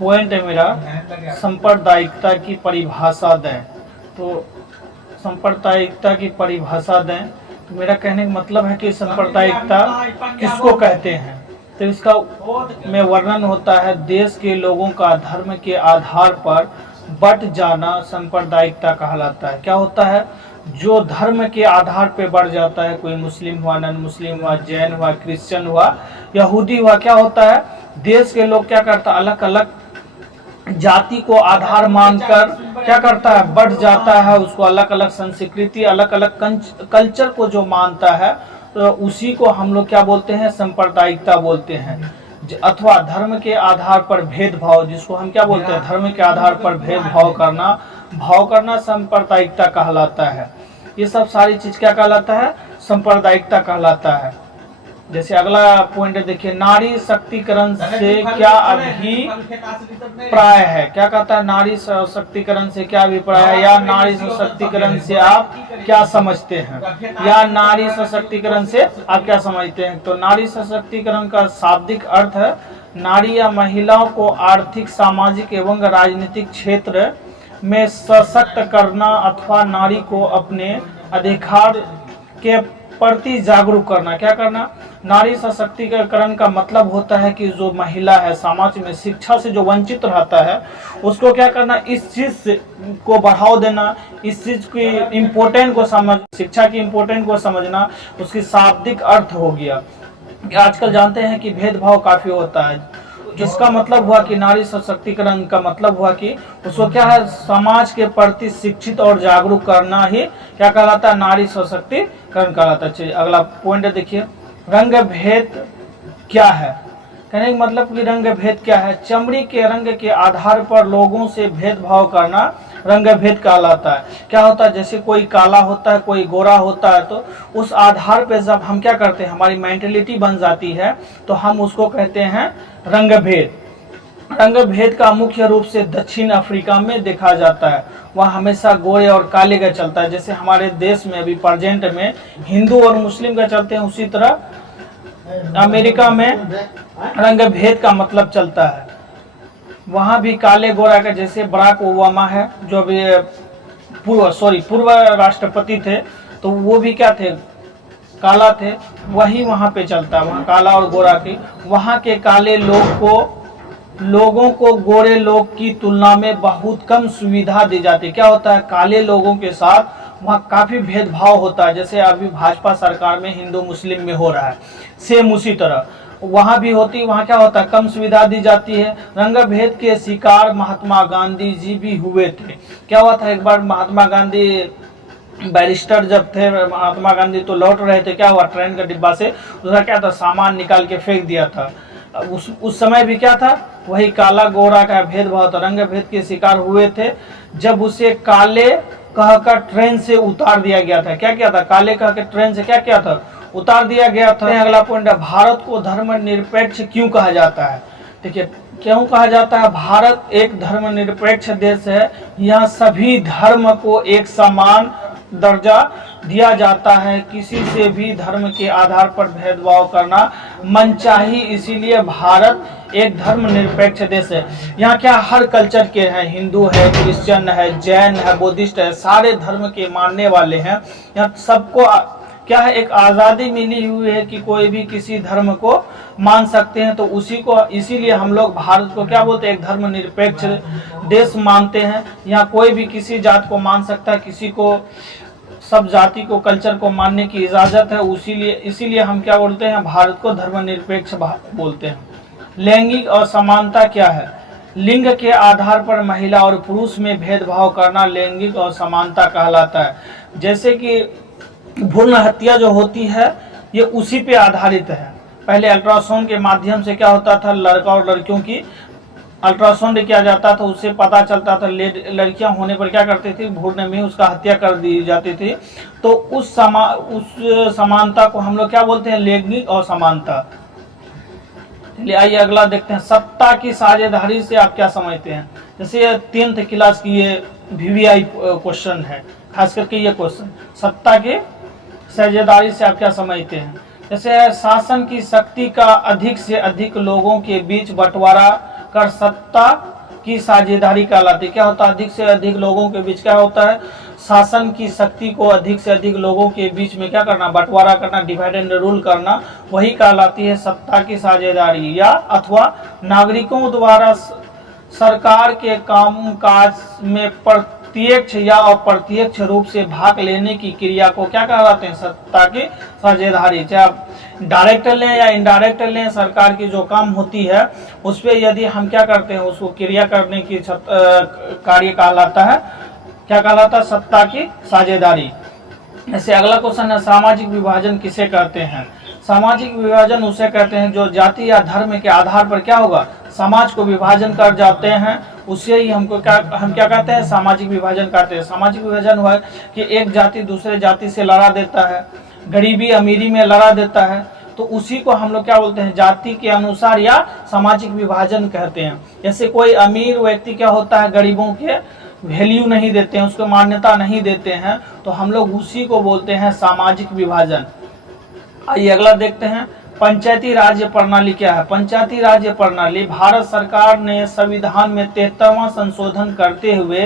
Point है मेरा, सांप्रदायिकता की परिभाषा दें। तो सांप्रदायिकता की परिभाषा दें, तो मेरा कहने का मतलब है कि सांप्रदायिकता किसको कहते हैं। तो इसका में वर्णन होता है देश के लोगों का धर्म के आधार पर बट जाना सांप्रदायिकता कहलाता है। क्या होता है, जो धर्म के आधार पे बढ़ जाता है, कोई मुस्लिम हुआ, नॉन मुस्लिम हुआ, जैन हुआ, क्रिश्चियन हुआ, यहूदी हुआ, क्या होता है, देश के लोग क्या करता है, अलग अलग जाति को आधार मानकर क्या करता है, बढ़ जाता है, उसको अलग अलग संस्कृति, अलग अलग कल्चर को जो मानता है, तो उसी को हम लोग क्या बोलते हैं, सांप्रदायिकता बोलते हैं। अथवा धर्म के आधार पर भेदभाव, जिसको हम क्या बोलते हैं, धर्म के आधार पर भेदभाव करना सांप्रदायिकता कहलाता है। ये सब सारी चीज क्या कहलाता है, सांप्रदायिकता कहलाता है। जैसे अगला पॉइंट देखिए, नारी शक्तिकरण से क्या अभिप्राय है। क्या कहता है, नारी सशक्तिकरण से क्या अभिप्राय है, या नारी सशक्तिकरण से आप क्या समझते हैं, या नारी सशक्तिकरण से आप क्या समझते हैं। तो नारी सशक्तिकरण का शाब्दिक अर्थ है नारी या महिलाओं को आर्थिक, सामाजिक एवं राजनीतिक क्षेत्र में सशक्त करना अथवा नारी को अपने अधिकार के प्रति जागरूक करना। क्या करना, नारी सशक्तिकरण का मतलब होता है कि जो महिला है समाज में शिक्षा से जो वंचित रहता है उसको क्या करना, इस चीज को बढ़ावा देना, इस चीज की इम्पोर्टेंट को समझ, शिक्षा की इम्पोर्टेंट को समझना, उसकी शाब्दिक अर्थ हो गया। आजकल जानते हैं कि भेदभाव काफी होता है, जिसका मतलब हुआ कि नारी सशक्तिकरण का मतलब हुआ कि उसको क्या है, समाज के प्रति शिक्षित और जागरूक करना ही क्या कहलाता है, नारी सशक्तिकरण कहलाता है। अगला पॉइंट देखिए, रंग भेद क्या है। कहने का मतलब कि रंग भेद क्या है, चमड़ी के रंग के आधार पर लोगों से भेदभाव करना रंग भेद कहलाता है। क्या होता है, जैसे कोई काला होता है, कोई गोरा होता है, तो उस आधार पे जब हम क्या करते हैं, हमारी मेंटेलिटी बन जाती है, तो हम उसको कहते हैं रंग भेद। रंग भेद का मुख्य रूप से दक्षिण अफ्रीका में देखा जाता है, वह हमेशा गोरे और काले का चलता है। जैसे हमारे देश में अभी प्रेजेंट में हिंदू और मुस्लिम का चलते हैं, उसी तरह अमेरिका में रंग भेद का मतलब चलता है। वहां भी काले गोरा का, जैसे बराक ओबामा है जो भी पूर्व राष्ट्रपति थे, तो वो भी क्या थे, काला थे, वही वहां पे चलता है। वहां काला और गोरा की, वहां के काले लोगों को गोरे लोग की तुलना में बहुत कम सुविधा दी जाती है। क्या होता है, काले लोगों के साथ वहाँ काफी भेदभाव होता है, जैसे अभी भाजपा सरकार में हिंदू मुस्लिम में हो रहा है, सेम उसी तरह वहाँ भी होती। वहाँ क्या होता है, कम सुविधा दी जाती है। रंग भेद के शिकार महात्मा गांधी जी भी हुए थे। क्या हुआ था, एक बार महात्मा गांधी बैरिस्टर जब थे, महात्मा गांधी तो लौट रहे थे, क्या हुआ, ट्रेन का डिब्बा से उसका क्या था, सामान निकाल के फेंक दिया था। उस समय भी क्या था, वही काला गोरा का भेदभाव था, रंग भेद के शिकार हुए थे। जब उसे काले कहकर ट्रेन से उतार दिया गया था। क्या किया था, काले कहकर ट्रेन से क्या किया था, उतार दिया गया था। अगला पॉइंट है, भारत को धर्मनिरपेक्ष क्यों कहा जाता है। देखिए क्यों कहा जाता है, भारत एक धर्मनिरपेक्ष देश है, यहाँ सभी धर्म को एक समान दर्जा दिया जाता है, किसी से भी धर्म के आधार पर भेदभाव करना मनचाही, इसीलिए भारत एक धर्मनिरपेक्ष देश है। यहाँ क्या हर कल्चर के हैं, हिंदू है, क्रिश्चियन है, जैन है, बुद्धिस्ट है, सारे धर्म के मानने वाले हैं। यहाँ सबको क्या है, एक आज़ादी मिली हुई है कि कोई भी किसी धर्म को मान सकते हैं, तो उसी को, इसीलिए हम लोग भारत को क्या बोलते हैं, एक धर्मनिरपेक्ष देश मानते हैं। यहाँ कोई भी किसी जात को मान सकता है, किसी को, सब जाति को, कल्चर को मानने की इजाजत है, इसीलिए हम क्या बोलते हैं, भारत को धर्मनिरपेक्ष बोलते हैं। लैंगिक असमानता क्या है, लिंग के आधार पर महिला और पुरुष में भेदभाव करना लैंगिक असमानता कहलाता है। जैसे कि भ्रूण हत्या जो होती है ये उसी पे आधारित है। पहले अल्ट्रासाउंड के माध्यम से क्या होता था, लड़का और लड़कियों की अल्ट्रासाउंड किया जाता था, उससे पता चलता था। लड़कियां होने पर क्या करती थी, भ्रूण में उसका हत्या कर दी जाती थी। तो उस समानता को हम लोग क्या बोलते हैं, लैंगिक असमानता। चलिए आइए अगला देखते हैं, सत्ता की साझेदारी से आप क्या समझते हैं। जैसे ये 10th क्लास की ये VVI क्वेश्चन है, खास करके ये क्वेश्चन, सत्ता के साझेदारी से आप क्या समझते हैं। जैसे शासन की शक्ति का अधिक से अधिक लोगों के बीच बंटवारा कर सत्ता की साझेदारी कहलाती है। क्या होता है? अधिक से अधिक लोगों के बीच क्या होता है? शासन की शक्ति को अधिक से अधिक लोगों के बीच में क्या करना? बंटवारा करना, डिवाइड एंड रूल करना, वही कहलाती है सत्ता की साझेदारी। या अथवा नागरिकों द्वारा सरकार के कामकाज में प्रत्यक्ष या अप्रत्यक्ष रूप से भाग लेने की क्रिया को क्या कहलाते हैं? सत्ता की साझेदारी। चाहे आप डायरेक्ट लें या इनडायरेक्ट लें, सरकार की जो काम होती है उस पर यदि हम क्या करते हैं, उसको क्रिया करने की कार्य कहलाता है, क्या कहलाता है? सत्ता की साझेदारी। ऐसे अगला क्वेश्चन है, सामाजिक विभाजन किसे कहते हैं? सामाजिक विभाजन उसे कहते हैं जो जाति या धर्म के आधार पर क्या होगा? समाज को विभाजन कर जाते हैं, उसे ही हम क्या कहते हैं? सामाजिक विभाजन कहते हैं। सामाजिक विभाजन हुआ कि एक जाति दूसरे जाति से लड़ा देता है, गरीबी अमीरी में लड़ा देता है, तो उसी को हम लोग क्या बोलते हैं? जाति के अनुसार या सामाजिक विभाजन कहते हैं। जैसे कोई अमीर व्यक्ति क्या होता है? गरीबों के वैल्यू नहीं देते हैं, उसको मान्यता नहीं देते हैं, तो हम लोग उसी को बोलते हैं सामाजिक विभाजन। आइए अगला देखते हैं, पंचायती राज्य प्रणाली क्या है? पंचायती राज्य प्रणाली भारत सरकार ने संविधान में 73वां संशोधन करते हुए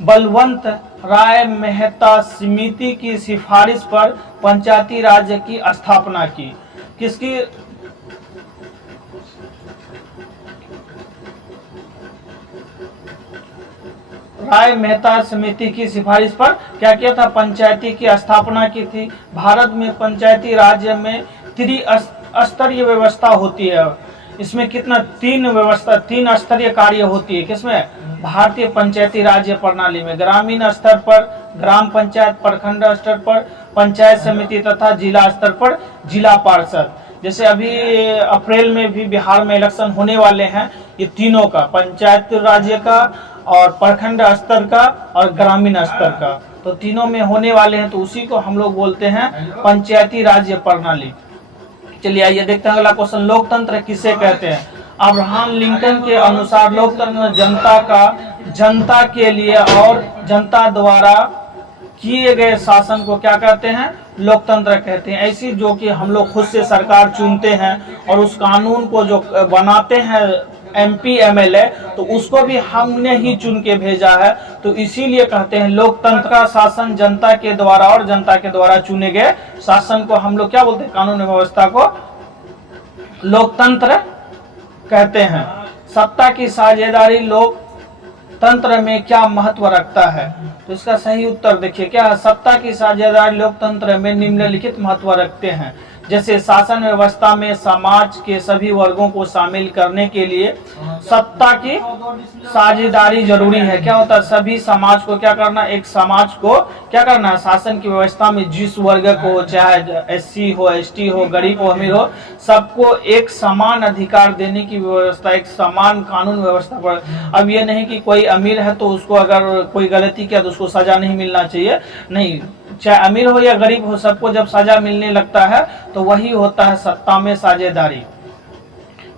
बलवंत राय मेहता समिति की सिफारिश पर पंचायती राज्य की स्थापना की। किसकी? राय मेहता समिति की सिफारिश पर क्या किया था? पंचायती की स्थापना की थी। भारत में पंचायती राज्य में त्रिस्तरीय व्यवस्था होती है। इसमें कितना? तीन स्तरीय कार्य होती है। किसमें? भारतीय पंचायती राज्य प्रणाली में ग्रामीण स्तर पर ग्राम पंचायत, प्रखंड स्तर पर पंचायत समिति तथा जिला स्तर पर जिला पार्षद। जैसे अभी अप्रैल में भी बिहार में इलेक्शन होने वाले हैं, ये तीनों का, पंचायत राज्य का और प्रखंड स्तर का और ग्रामीण स्तर का, तो तीनों में होने वाले हैं, तो उसी को हम लोग बोलते हैं पंचायती राज्य प्रणाली। चलिए आइए देखते हैं अगला क्वेश्चन, लोकतंत्र किसे कहते हैं? अब्राहम लिंकन के अनुसार लोकतंत्र जनता के लिए और जनता द्वारा किए गए शासन को क्या कहते हैं? लोकतंत्र कहते हैं। ऐसी जो कि हम लोग खुद से सरकार चुनते हैं और उस कानून को जो बनाते हैं MP MLA, तो उसको भी हमने ही चुन के भेजा है, तो इसीलिए कहते हैं लोकतंत्र का शासन जनता के द्वारा और जनता के द्वारा चुने गए शासन को हम लोग क्या बोलते हैं? कानून व्यवस्था को लोकतंत्र कहते हैं। सत्ता की साझेदारी लोकतंत्र में क्या महत्व रखता है? तो इसका सही उत्तर देखिए, क्या है? सत्ता की साझेदारी लोकतंत्र में निम्नलिखित महत्व रखते हैं। जैसे शासन व्यवस्था में समाज के सभी वर्गों को शामिल करने के लिए सत्ता की साझेदारी जरूरी है। क्या होता है? सभी समाज को क्या करना? एक समाज को क्या करना है? शासन की व्यवस्था में जिस वर्ग को, चाहे SC हो, ST हो, गरीब हो, अमीर हो, सबको एक समान अधिकार देने की व्यवस्था, एक समान कानून व्यवस्था पर। अब ये नहीं कि कोई अमीर है तो उसको अगर कोई गलती किया तो उसको सजा नहीं मिलना चाहिए, नहीं, चाहे अमीर हो या गरीब हो, सबको जब सजा मिलने लगता है तो वही होता है सत्ता में साझेदारी।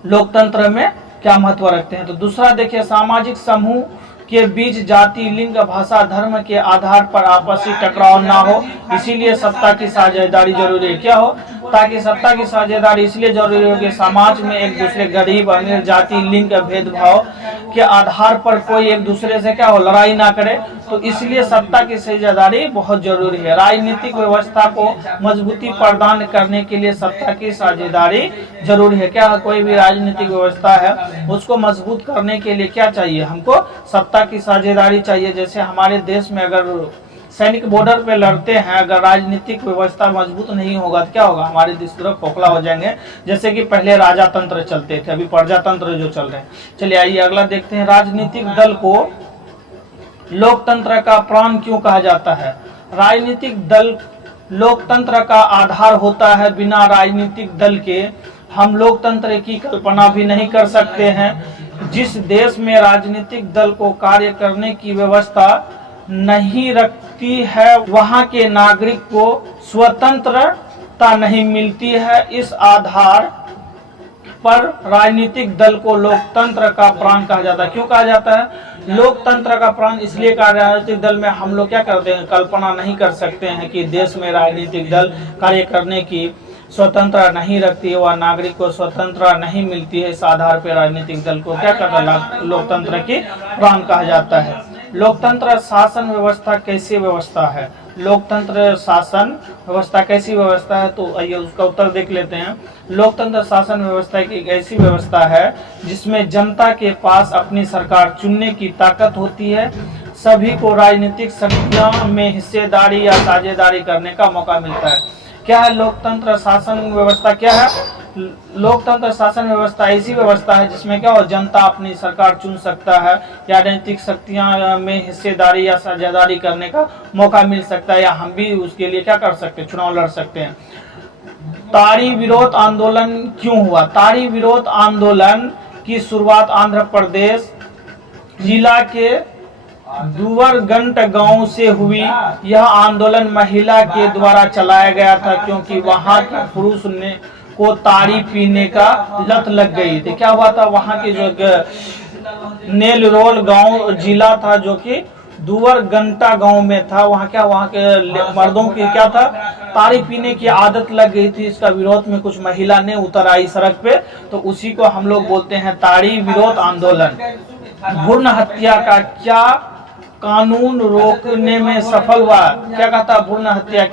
लोकतंत्र में क्या महत्व रखते हैं? तो दूसरा देखिए, सामाजिक समूह के बीच जाति, लिंग, भाषा, धर्म के आधार पर आपसी टकराव ना हो, इसीलिए सत्ता की साझेदारी जरूरी है। क्या हो? ताकि सत्ता की साझेदारी इसलिए जरूरी हो कि समाज में एक दूसरे गरीब, अमीर, जाति, लिंग के भेदभाव के आधार पर कोई एक दूसरे से क्या हो? लड़ाई ना करे, तो इसलिए सत्ता की साझेदारी बहुत जरूरी है। राजनीतिक व्यवस्था को मजबूती प्रदान करने के लिए सत्ता की साझेदारी जरूरी है। क्या? कोई भी राजनीतिक व्यवस्था है उसको मजबूत करने के लिए क्या चाहिए? हमको सत्ता की साझेदारी चाहिए। जैसे हमारे देश में अगर सैनिक बॉर्डर पे लड़ते हैं, अगर राजनीतिक व्यवस्था मजबूत नहीं होगा तो क्या होगा? हमारे देश तरफ खोखला हो जाएंगे। जैसे कि पहले राजा तंत्र चलते थे, अभी प्रजातंत्र जो चल रहे हैं। चलिए आइए अगला देखते हैं, राजनीतिक दल को लोकतंत्र का प्राण क्यों कहा जाता है? राजनीतिक दल लोकतंत्र का आधार होता है। बिना राजनीतिक दल के हम लोकतंत्र की कल्पना भी नहीं कर सकते हैं। जिस देश में राजनीतिक दल को कार्य करने की व्यवस्था नहीं रखती है, वहां के नागरिक को स्वतंत्रता नहीं मिलती है। इस आधार पर राजनीतिक दल को लोकतंत्र का प्राण कहा जाता है। क्यों कहा जाता है? लोकतंत्र का प्राण इसलिए कहा, राजनीतिक दल में हम लोग क्या करते हैं? कल्पना नहीं कर सकते हैं कि देश में राजनीतिक दल कार्य करने की स्वतंत्रता नहीं रखती है, वह नागरिक को स्वतंत्रता नहीं मिलती है, इस आधार पर राजनीतिक दल को क्या करता है, लोकतंत्र की प्राण कहा जाता है। लोकतंत्र शासन व्यवस्था कैसी व्यवस्था है? लोकतंत्र शासन व्यवस्था कैसी व्यवस्था है? तो आइए उसका उत्तर देख लेते हैं। लोकतंत्र शासन व्यवस्था एक ऐसी व्यवस्था है जिसमें जनता के पास अपनी सरकार चुनने की ताकत होती है, सभी को राजनीतिक शक्तियों में हिस्सेदारी या साझेदारी करने का मौका मिलता है। क्या है लोकतंत्र शासन व्यवस्था? क्या है लोकतंत्र शासन व्यवस्था? ऐसी व्यवस्था है जिसमें क्या हो, जनता अपनी सरकार चुन सकता है या राजनीतिक शक्तियां में हिस्सेदारी या साझेदारी करने का मौका मिल सकता है, या हम भी उसके लिए क्या कर सकते हैं, चुनाव लड़ सकते हैं। ताड़ी विरोध आंदोलन क्यों हुआ? ताड़ी विरोध आंदोलन की शुरुआत आंध्र प्रदेश जिला के दुवरगंट गांव से हुई। यह आंदोलन महिला के द्वारा चलाया गया था क्योंकि वहां के पुरुष ने को ताड़ी पीने का लत लग गई थी। क्या हुआ था, वहां के जो नेलरोल गांव जिला था जो कि दुवरगंटा गांव में था, वहां के मर्दों की क्या था, ताड़ी पीने की आदत लग गई थी। इसका विरोध में कुछ महिला ने उतर आई सड़क पे, तो उसी को हम लोग बोलते हैं ताड़ी विरोध आंदोलन। भ्रूण हत्या का क्या कानून रोकने में सफल हुआ? क्या कहता है भ्रूण हत्या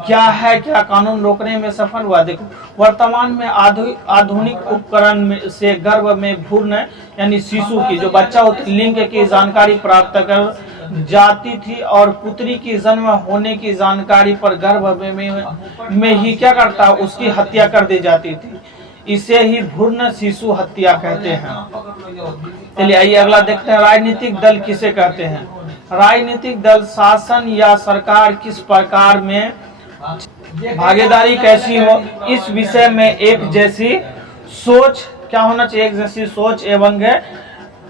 क्या है, क्या कानून रोकने में सफल हुआ? देखो, वर्तमान में आधुनिक उपकरण से गर्भ में भ्रूण यानी शिशु की जो बच्चा होती लिंग की जानकारी प्राप्त कर जाती थी और पुत्री की जन्म होने की जानकारी पर गर्भ में ही क्या करता, उसकी हत्या कर दी जाती थी। इसे ही भ्रूण शिशु हत्या कहते हैं। चलिए आइए अगला देखते हैं, राजनीतिक दल किसे कहते हैं? राजनीतिक दल शासन या सरकार किस प्रकार में भागीदारी कैसी हो, इस विषय में एक जैसी सोच क्या होना चाहिए, एक जैसी सोच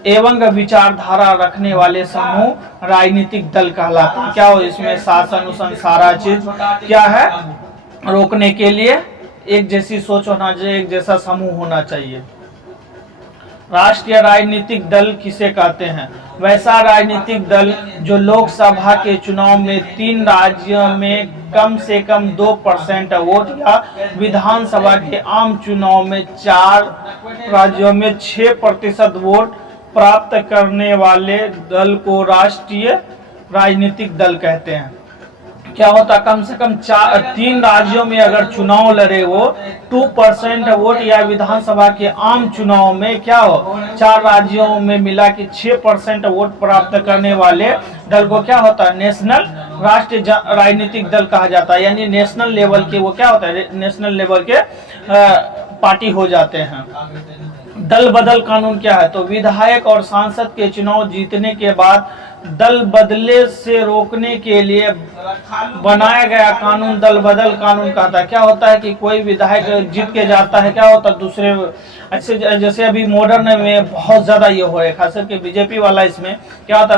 एवं विचारधारा रखने वाले समूह राजनीतिक दल कहलाते हैं। क्या हो, इसमें शासन सारा चीज क्या है, रोकने के लिए एक जैसी सोच होना चाहिए, एक जैसा समूह होना चाहिए। राष्ट्रीय राजनीतिक दल किसे कहते हैं? वैसा राजनीतिक दल जो लोकसभा के चुनाव में 3 राज्यों में कम से कम 2% वोट या विधानसभा के आम चुनाव में 4 राज्यों में 6% वोट प्राप्त करने वाले दल को राष्ट्रीय राजनीतिक दल कहते हैं। क्या होता, कम से कम 3 राज्यों में अगर चुनाव लड़े वो 2% वोट या विधानसभा के आम चुनाव में क्या हो, 4 राज्यों में मिला कि 6% वोट प्राप्त करने वाले दल को क्या होता है, नेशनल राष्ट्रीय राजनीतिक दल कहा जाता है। यानी नेशनल लेवल के वो क्या होता है, नेशनल लेवल के पार्टी हो जाते हैं। दल बदल कानून क्या है? तो विधायक और सांसद के चुनाव जीतने के बाद दल बदले से रोकने के लिए बनाया गया कानून दल बदल कानून कहता है। क्या होता है कि कोई विधायक जीत के जाता है, क्या होता है दूसरे ऐसे, जैसे अभी मॉडर्न में बहुत ज्यादा ये हो है, खासकर के बीजेपी वाला, इसमें क्या होता है